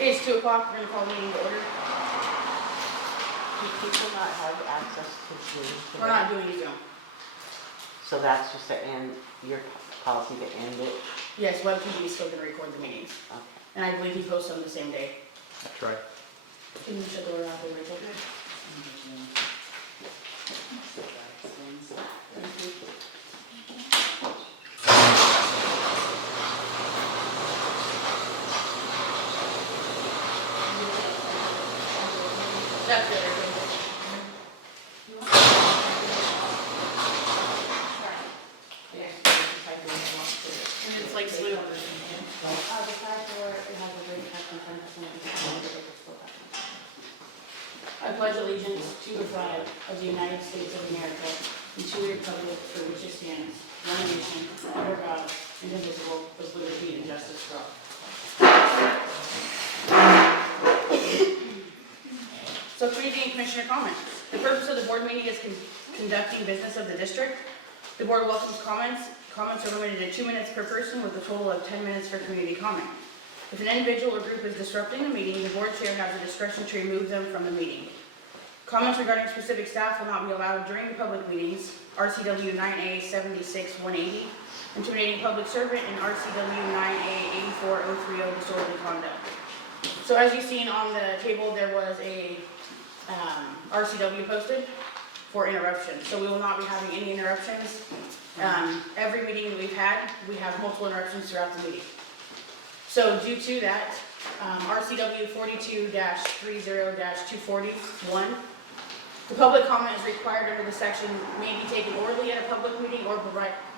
It's 2 o'clock, we're gonna call meeting to order. Do people not have access to Zoom today? We're not doing Zoom. So that's just to end, your policy to end it? Yes, web TV is still gonna record the meetings. Okay. And I believe he posts them the same day. That's right. Can you shut the door out there, Rachel? That's good, everything. And it's like blue. The side door, it has a ring cut in front of it. I pledge allegiance to the flag of the United States of America and to the republic for which it stands, one nation, under God, indivisible, with liberty and justice for all. So community and commissioner comments. The purpose of the board meeting is conducting business of the district. The board welcomes comments. Comments are limited to 2 minutes per person with a total of 10 minutes for community comment. If an individual or group is disrupting the meeting, the board chair has the discretion to remove them from the meeting. Comments regarding specific staff will not be allowed during public meetings, RCW 9A 76-180, intimidating public servant, and RCW 9A 84030, disorderly conduct. So as you've seen on the table, there was a RCW posted for interruption. So we will not be having any interruptions. Every meeting that we've had, we have multiple interruptions throughout the meeting. So due to that, RCW 42-30-241, the public comment is required under the section may be taken orally at a public meeting or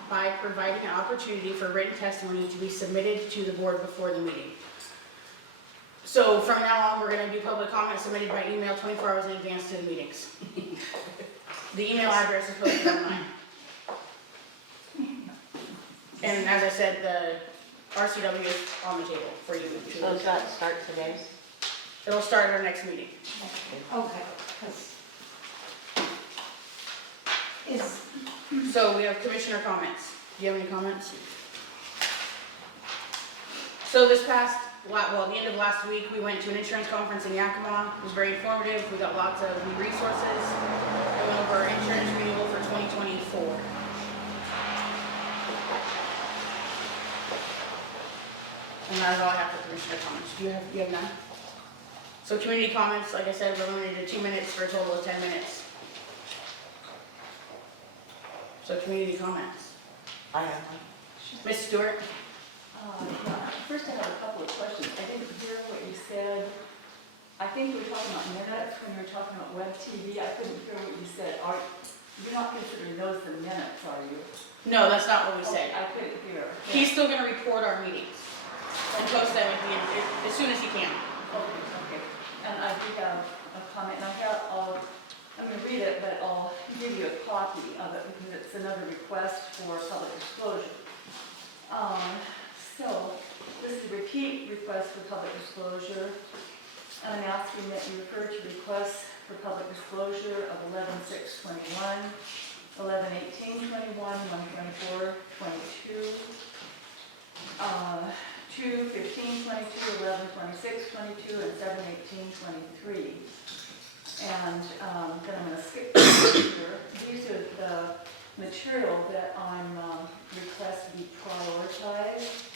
by providing an opportunity for written testimony to be submitted to the board before the meeting. So from now on, we're going to do public comment submitted by email 24 hours in advance to the meetings. The email address is posted online. And as I said, the RCW is on the table for you. So does that start today? It'll start at our next meeting. Okay. So we have commissioner comments. Do you have any comments? So this past, well, at the end of last week, we went to an insurance conference in Yakima. It was very informative. We got lots of new resources. We went over our insurance renewal for 2024. And that's all I have for commissioner comments. Do you have none? So community comments, like I said, we're limited to 2 minutes for a total of 10 minutes. So community comments. I have one. Ms. Stewart? First, I have a couple of questions. I didn't hear what you said. I think you were talking about minutes when you were talking about web TV. I couldn't hear what you said. You're not considering those the minutes, are you? No, that's not what we Okay, said. I couldn't hear. He's still going to record our meetings and post them at the end, as soon as he can. Okay. And I do have a comment, and I'm going to read it, but I'll give you a copy of it because it's another request for public disclosure. So, this is a repeat request for public disclosure. I'm asking that you refer to requests for public disclosure of 11/6/21, 11/18/21, 1/24/22, 2/15/22, 11/26/22, and 7/18/23. And then I'm going to skip here. These are the material that I'm request to be prioritized.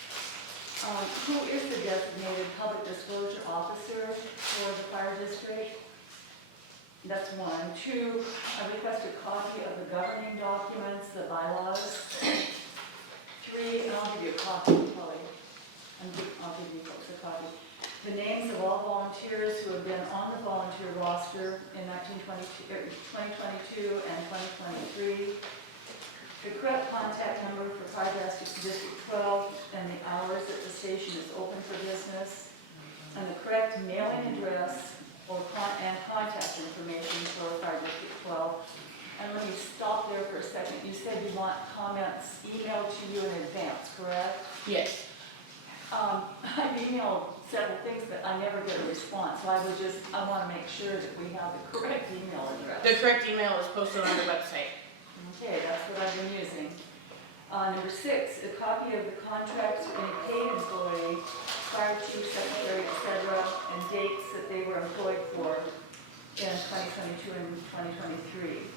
Who is the designated public disclosure officer for the fire district? That's one. Two, I request a copy of the governing documents, the bylaws. Three, and I'll give you a copy, Chloe. I'll give you folks a copy. The names of all volunteers who have been on the volunteer roster in 2022 and 2023. The correct contact number for Fire District 12 and the hours that the station is open for business. And the correct mailing address and contact information for Fire District 12. And let me stop there for a second. You said you want comments emailed to you in advance, correct? Yes. I've emailed several things, but I never get a response. So I want to make sure that we have the correct email address. The correct email is posted on the website. Okay, that's what I've been using. Number 6, a copy of the contracts for any paid employee, fire chief, secretary, etc., employed for in 2022 and 2023.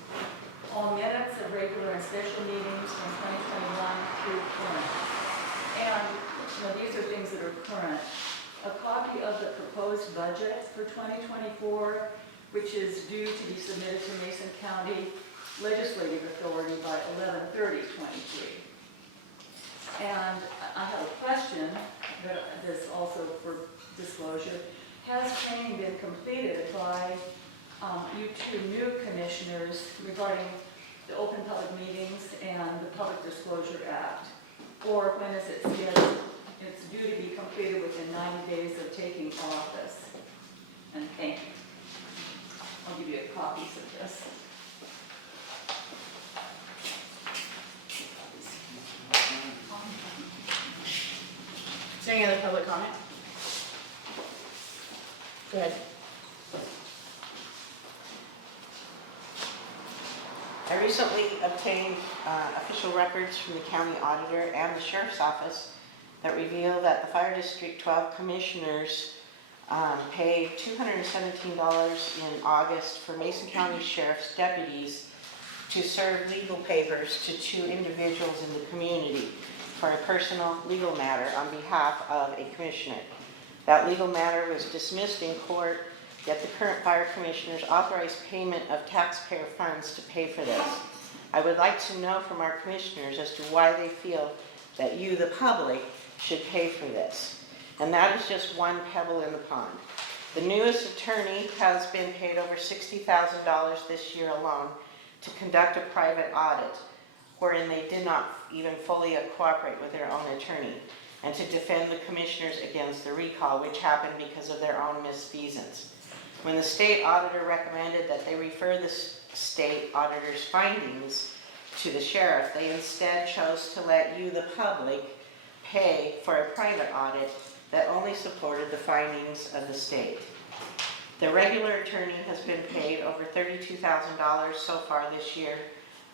All minutes of regular and special meetings from 2021 through current. And these are things that are current. A copy of the proposed budget for 2024, which is due to be submitted to Mason County Legislative Authority by 11/30/23. And I have a question, but this also for disclosure. Has training been completed by you two new commissioners regarding the Open Public Meetings and the Public Disclosure Act? Or when is it scheduled? It's due to be completed within 90 days of taking office. And thank you. I'll give you copies of this. Is there any other public comment? Go ahead. I recently obtained official records from the county auditor and the sheriff's office that reveal that the Fire District 12 commissioners paid $217 in August for Mason County Sheriff's deputies to serve legal papers to 2 individuals in the community for a personal legal matter on behalf of a commissioner. That legal matter was dismissed in court, yet the current fire commissioners authorized payment of taxpayer funds to pay for this. I would like to know from our commissioners as to why they feel that you, the public, should pay for this. And that is just one pebble in the pond. The newest attorney has been paid over $60,000 this year alone to conduct a private audit, wherein they did not even fully cooperate with their own attorney, and to defend the commissioners against the recall, which happened because of their own misfeasance. When the state auditor recommended that they refer the state auditor's findings to the sheriff, they instead chose to let you, the public, pay for a private audit that only supported the findings of the state. The regular attorney has been paid over $32,000 so far this year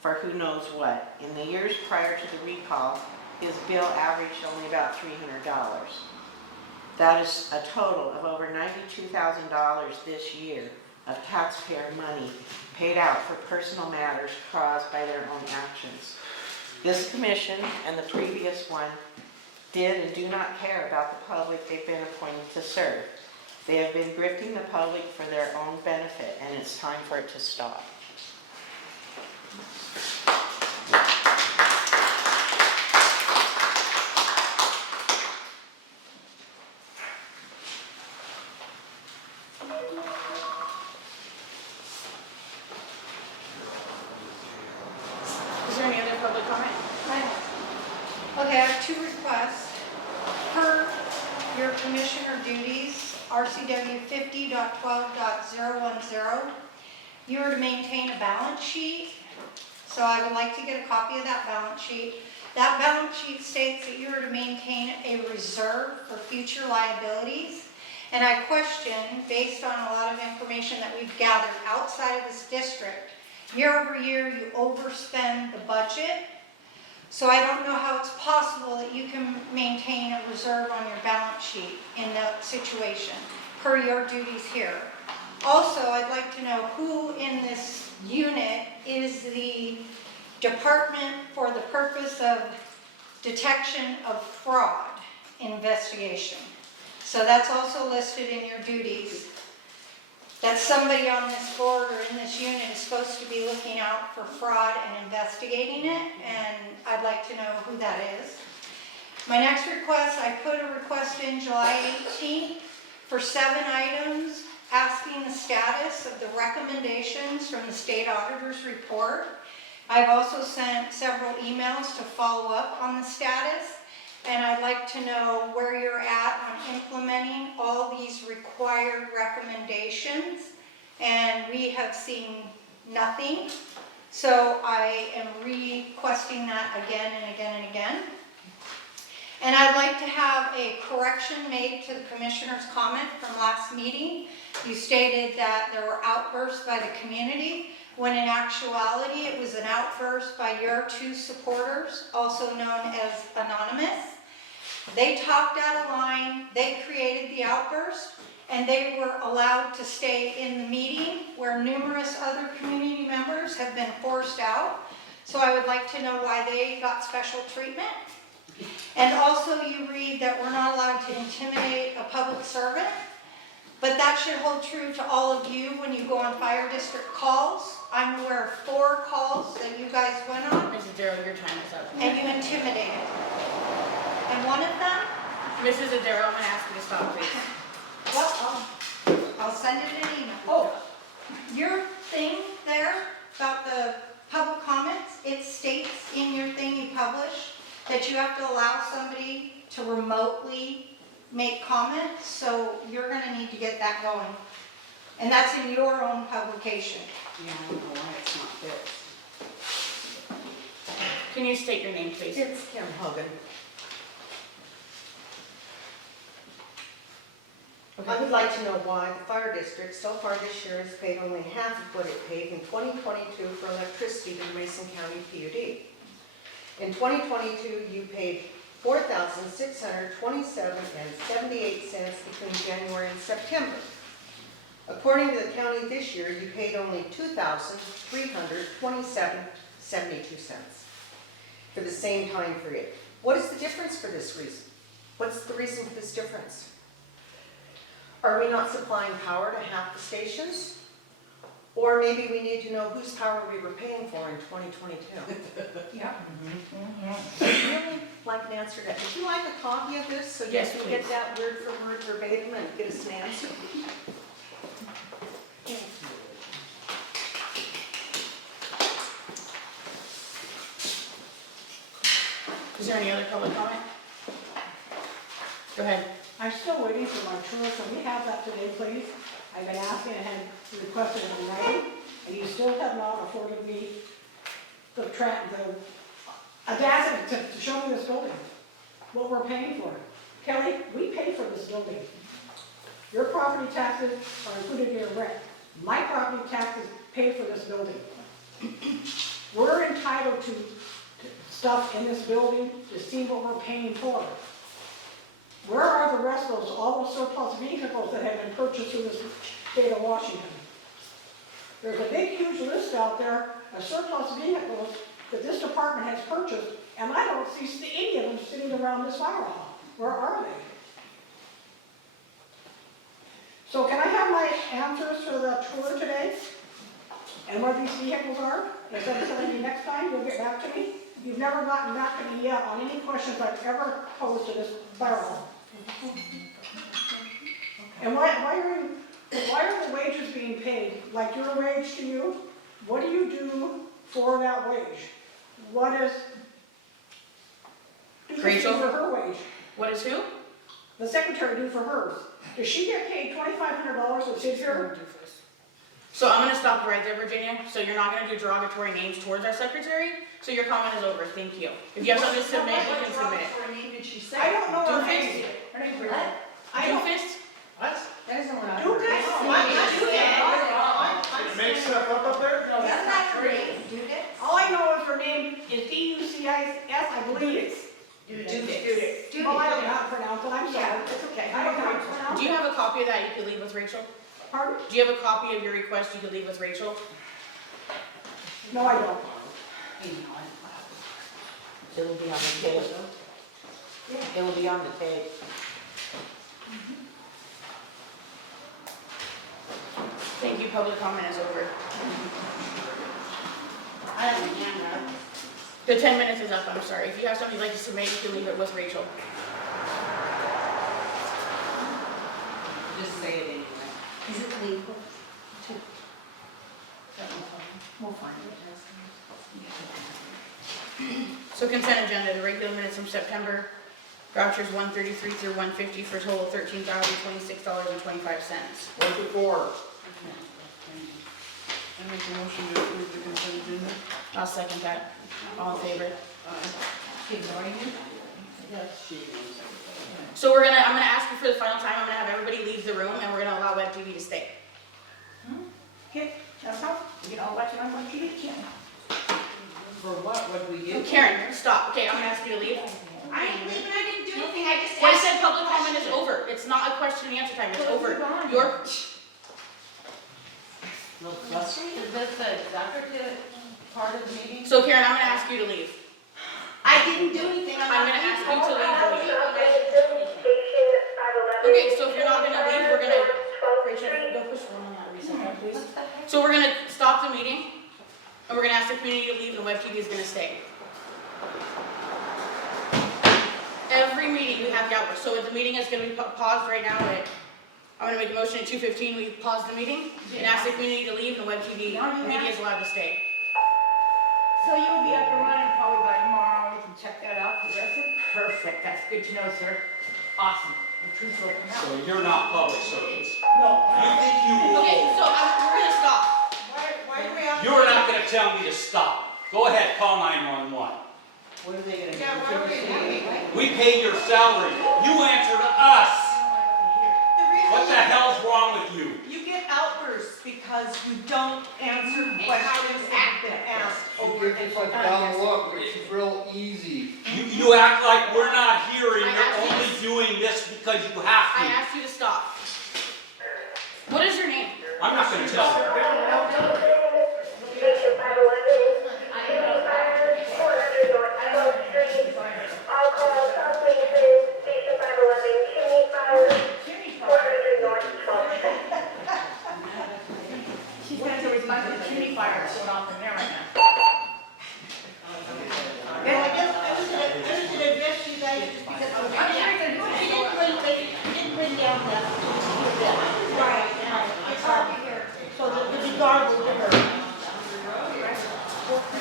for who knows what. In the years prior to the recall, his bill averaged only about $300. That is a total of over $92,000 this year of taxpayer money paid out for personal matters caused by their own actions. This commission and the previous one did and do not care about the public they've been appointed to serve. They have been grifting the public for their own benefit, and it's time for it to stop. Is there any other public comment? Okay, I have 2 requests. Per your commissioner duties, RCW 50.12.010, you are to maintain a balance sheet. So I would like to get a copy of that balance sheet. That balance sheet states that you are to maintain a reserve for future liabilities. And I question, based on a lot of information that we've gathered outside of this district, year over year you overspend the budget. So I don't know how it's possible that you can maintain a reserve on your balance sheet in that situation, per your duties here. Also, I'd like to know who in this unit is the department for the purpose of detection of fraud investigation. So that's also listed in your duties. That somebody on this board or in this unit is supposed to be looking out for fraud and investigating it, and I'd like to know who that is. My next request, I put a request in July 18th for 7 items asking the status of the recommendations from the state auditor's report. I've also sent several emails to follow up on the status, and I'd like to know where you're at on implementing all these required recommendations, and we have seen nothing. So I am requesting that again and again and again. And I'd like to have a correction made to the commissioner's comment from last meeting. You stated that there were outbursts by the community, when in actuality it was an outburst by your 2 supporters, also known as Anonymous. They talked out of line, they created the outburst, and they were allowed to stay in the meeting where numerous other community members have been forced out. So I would like to know why they got special treatment. And also you read that we're not allowed to intimidate a public servant, but that should hold true to all of you when you go on fire district calls. I'm aware of 4 calls that you guys went on Mrs. Darrow, your time is up. and you intimidated. And one of them, Mrs. Adaro, I'm gonna ask you to stop, please. well, I'll send it in an email. Oh, your thing there about the public comments, it states in your thing you publish that you have to allow somebody to remotely make comments, so you're gonna need to get that going. And that's in your own publication. Yeah, I don't know why it's not fixed. Can you state your name, please? It's Kim Hogan. I would like to know why the fire district so far this year has paid only half of what it paid in 2022 for electricity to Mason County PUD. In 2022, you paid $4,627.78 between January and September. According to the county this year, you paid only $2,327.72 for the same time period. What is the difference for this reason? What's the reason for this difference? Are we not supplying power to half the stations? Or maybe we need to know whose power we were paying for in 2022. Yeah. I'd really like an answer to that. Would you like a copy of this so you Yes, can please. get that word for word verbatim and get us an answer? Is there any other public comment? Go ahead. I'm still waiting for my tour, can we have that today, please? I've been asking and had requested it in writing, and you still have not afforded me the audacity to show me this building, what we're paying for. Kelly, we pay for this building. Your property taxes are included in your rent. My property taxes pay for this building. We're entitled to stuff in this building to see what we're paying for. Where are the rest of those, all those surplus vehicles that have been purchased through the state of Washington? There's a big, huge list out there of surplus vehicles that this department has purchased, and I don't see any of them sitting around this fire hall. Where are they? So can I have my answers for the tour today? And where these vehicles are? Instead of telling me next time, you'll get back to me? You've never gotten back to me yet on any questions I've ever posed to this fire hall. And why are the wages being paid like your wage to you? What do you do for that wage? What is Rachel? for her wage? What is who? The secretary do for hers? Does she get paid $2,500 to sit here? So I'm gonna stop you right there, Virginia. So you're not gonna do derogatory names towards our secretary? So your comment is over, thank you. If you have something to submit, you can submit it. What name did she say? I don't know her Doofus? name. Her name's Rachel. I don't. Doofus? What? That isn't what I Do heard. this. You make stuff up there? That's not her name, Judith. All I know is her name is D-U-C-I-S, I believe it's. Judith. Well, I don't know how to pronounce it, I'm sorry. Yeah, it's okay. I don't know how to pronounce Do it. you have a copy of that you could leave with Rachel? Pardon? Do you have a copy of your request you could leave with Rachel? No, I don't. It will be on the tape. It will be on the tape. Thank you, public comment is over. I have my hand up. The 10 minutes is up, I'm sorry. If you have something you'd like to submit, you can leave it with Rachel. Just say it anyway. Is it legal? We'll find it. So consent agenda, the regular minutes from September, vouchers 133 through 150 for a total of $13,026.25. What's it for? I make a motion to approve the consent agenda. I'll second that. All in favor? Ignoring you? Yes, she knows. So I'm gonna ask you for the final time, I'm gonna have everybody leave the room and we're gonna allow Web TV to stay. Okay, that's how, you know, let you know what you can. For what? What do we get? Karen, stop. Okay, I'm gonna ask you to leave. I ain't leaving, I didn't do anything anything, I just I asked. said public comment is over. It's not a question and answer time, it's over. Your, Is this the executive part of the meeting? so Karen, I'm gonna ask you to leave. I didn't do anything. I'm gonna ask you to leave the meeting. Station 511. Okay, so if you're not gonna leave, we're gonna, Rachel, go push one on that reset button, please. So we're gonna stop the meeting, and we're gonna ask the community to leave, and web TV is gonna stay. Every meeting we have the hour, so the meeting is gonna be paused right now at, I'm gonna make a motion at 2:15, we pause the meeting, and ask the community to leave, and the web TV media is allowed to stay. So you'll be up and running probably by tomorrow, we can check that out for the rest of it? Perfect, that's good to know, sir. Awesome, the truth will come out. So you're not public servants. No. You think you will? Okay, so we're gonna stop. Why do we have? You're not gonna tell me to stop. Go ahead, call 911. What are they gonna do? Yeah, why are we having? We pay your salary. You answer to us. What the hell's wrong with you? You get outbursts because you don't answer questions that have been asked over and It's over. like down look, which is real easy. You act like we're not hearing. You're only doing this because you have I to. asked you to stop. What is your name? I'm not gonna tell you. Station 511. Shooting fires, 400 North 12th Street. All calls, all places. Station 511. Shooting fires, 400 North 12th Street. She's gonna do as much as chimney fire going off in there right now. Well, I guess I was gonna address you guys just because we didn't bring down that. Right, it's hard to hear. So the garbled with her.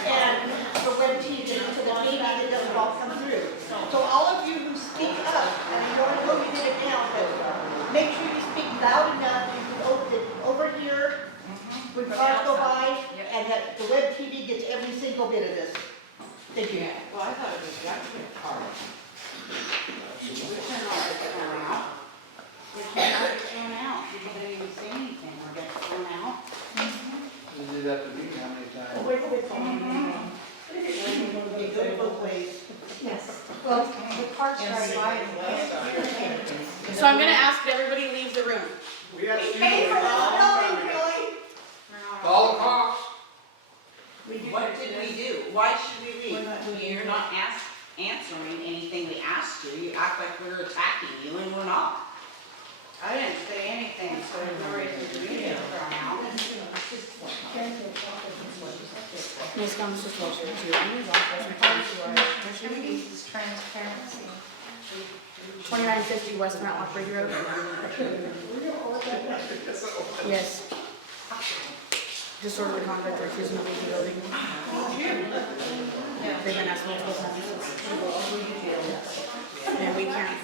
And the web TV, so the media that doesn't all come through. So all of you who speak up, and you don't know you did it now, but make sure you speak loud enough, you can overhear when cars go by, and that the web TV gets every single bit of this. Thank you. Well, I thought it was judgment card. We turn off the phone out. We can't have it thrown out. People didn't even say anything or get thrown out. We did that to me how many times? It goes both ways. Yes, well, the car's right by it. You can't hear anything. So I'm gonna ask that everybody leave the room. We had to Pay for this building, Billy. Call the cops. What did we do? Why should we leave? You're not answering anything we asked you. You act like we're attacking you and we're not. I didn't say anything, so there's no reason for me to get thrown out. Ms. Gomes, just motion to Amy's office, report to our commissioner meeting. This is transparency. 2950 West Mount Brady Road. Yes. Just order the contract refusing to leave the building. They've been asked multiple times. And we can't,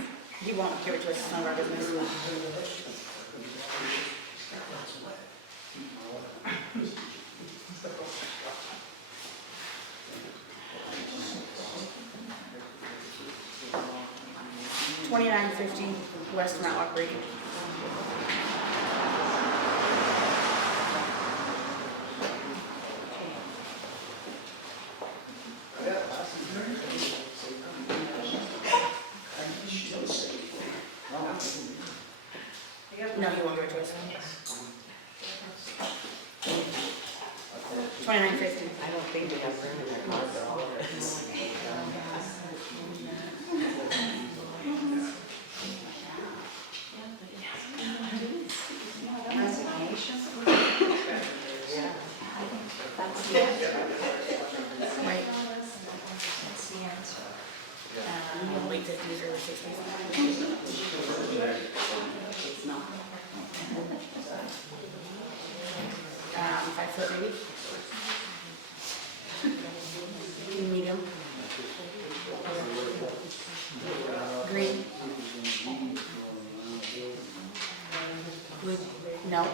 he won't give it to us, it's none of our business. $29.50 West Mount Brady. No, he won't give it to us. $29.50. I don't think we have room in their car for all of this. Right. That's the answer. We'll wait 50s or 60s. It's not. 5 foot maybe. Medium. Green. Blue. No.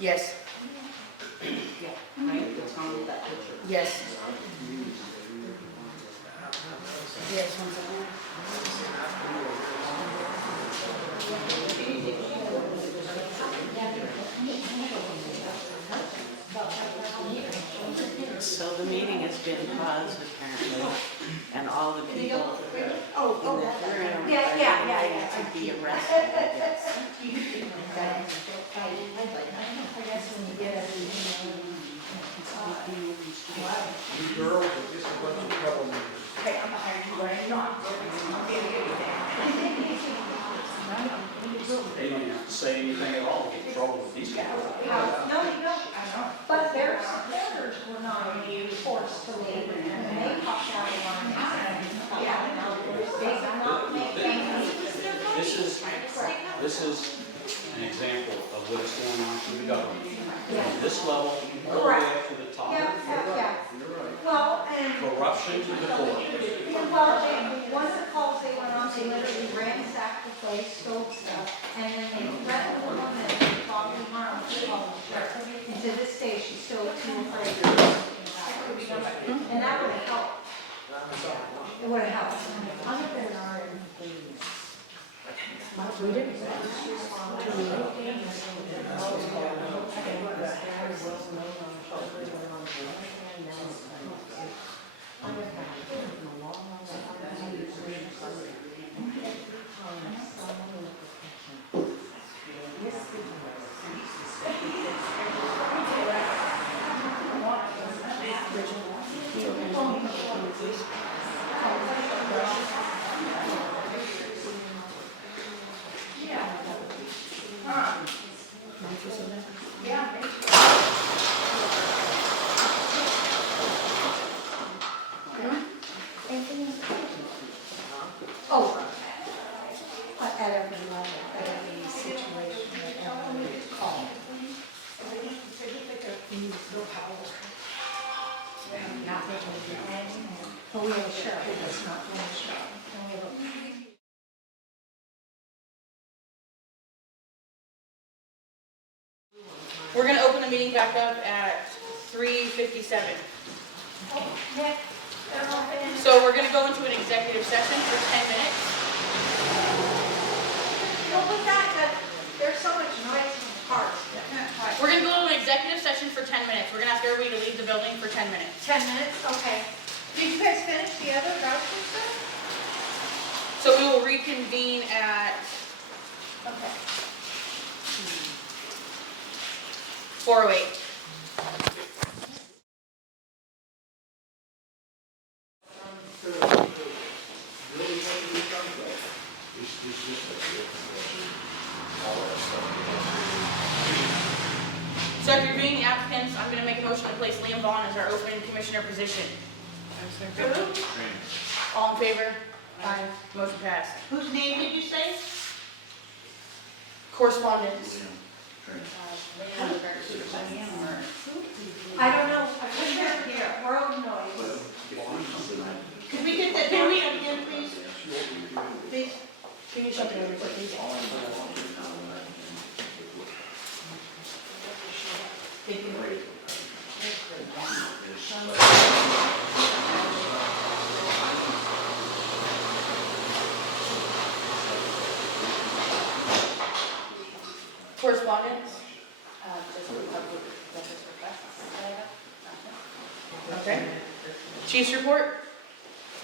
Yes. Right? What's wrong with that picture? Yes. Yes, one second. So the meeting has been paused apparently, and all the people You girls are just a bunch of troublemakers. Hey, I'm not hiring you, but I'm not. They don't have to say anything at all, get in trouble with these guys. No, you don't. But their supporters were not forced to leave, and they popped out of line. They did not make any. This is an example of what is going on through the government. From this level, all the way up to the top. Yeah. Well, and, Corruption to the core. well, and one of the calls they went on, they literally ransacked the place, stole stuff, and then they threatened the woman and bodily harm to the sheriff. And to this day, she's still too afraid to do anything about it. And that would have helped. It would have helped. Oh, at every level, at every situation, at every call. Oh, we have a sheriff who does not finish job. And we have a We're gonna open the meeting back up at 3:57. Nick, they're all finished. So we're gonna go into an executive session for 10 minutes. What was that? There's so much noise from the cars. We're gonna go into an executive session for 10 minutes. We're gonna ask everybody to leave the building for 10 minutes. 10 minutes, okay. Did you guys finish the other vouchers then? So we will reconvene at Okay. 4:08. So if you're viewing the applicants, I'm gonna make a motion to place Liam Vaughn as our open commissioner position. All in favor? Aye. Motion passed. Whose name did you say? Correspondence. I don't know, I couldn't hear road noise. Could we get that down again, please? Please? Can you shut the door, please? Correspondence? Okay. Chief's report?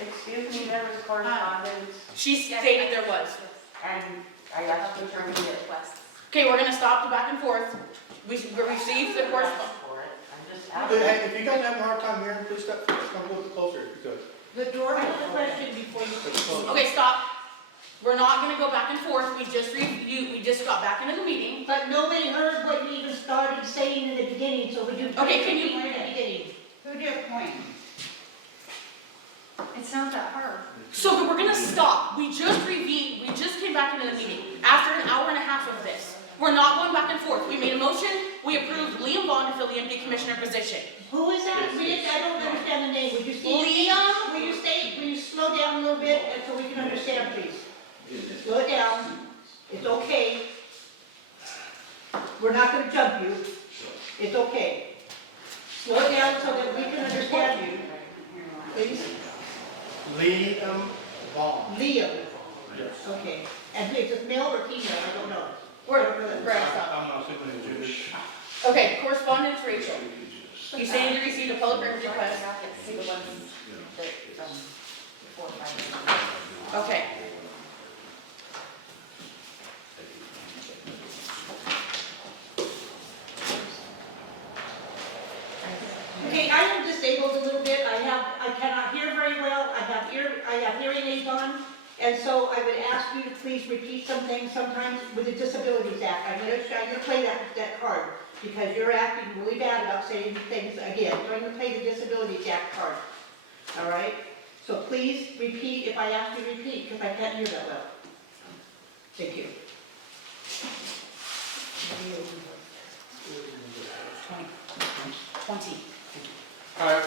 Excuse me, there was correspondence, She stated there was. and I asked to turn the request Okay, we're gonna stop the back and forth. We received the correspondence. for it. I'm just Hey, asking. if you guys have a hard time hearing, please come a little bit closer, because The door has a question before you. it's close. Okay, stop. We're not gonna go back and forth. We just got back into the meeting. But nobody heard what you even started saying in the beginning, so would you? Okay, can you- Point at the beginning. Who did a point? It's not that hard. So we're gonna stop. We just came back into the meeting after an hour and a half of this. We're not going back and forth. We made a motion. We approved Liam Vaughn to fill the empty commissioner position. Who is that? I don't understand the name. Would you say? Liam. Will you slow down a little bit so we can understand, please? Slow it down. It's okay. We're not gonna jump you. It's okay. Slow it down so that we can understand you. Please. Liam Vaughn. Liam. Okay. And is it male or female? I don't know. Brad, stop. I'm not assuming it's Jewish. Okay, correspondence, Rachel. You stated you received a public records request. Okay. And so I would ask you to please repeat some things sometimes with the Disabilities Act. I'm gonna play that card, because you're acting really bad about saying things again. So I'm gonna play the Disabilities Act card, all right? So please repeat if I ask you to repeat, because I can't hear that well. Thank you. 20. All right,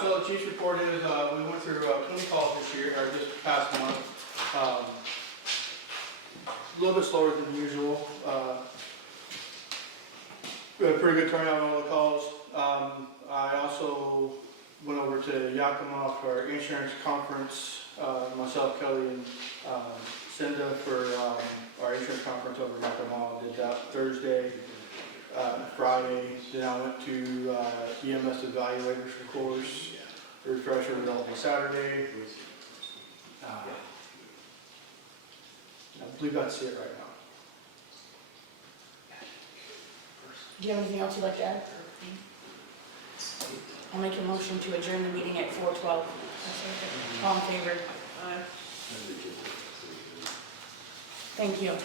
so the chief's report is, we went through 20 calls this year, or this past month. A little bit slower than usual. We had a pretty good turnout on all the calls. I also went over to Yakima for our insurance conference, myself, Kelly, and Cinda for our insurance conference over in Yakima. Did that Thursday. Friday, then I went to EMS evaluators course, refresher on Saturday. I believe that's it right now. Do you have anything else you'd like to add? I'll make a motion to adjourn the meeting at 4:12. All in favor? Thank you.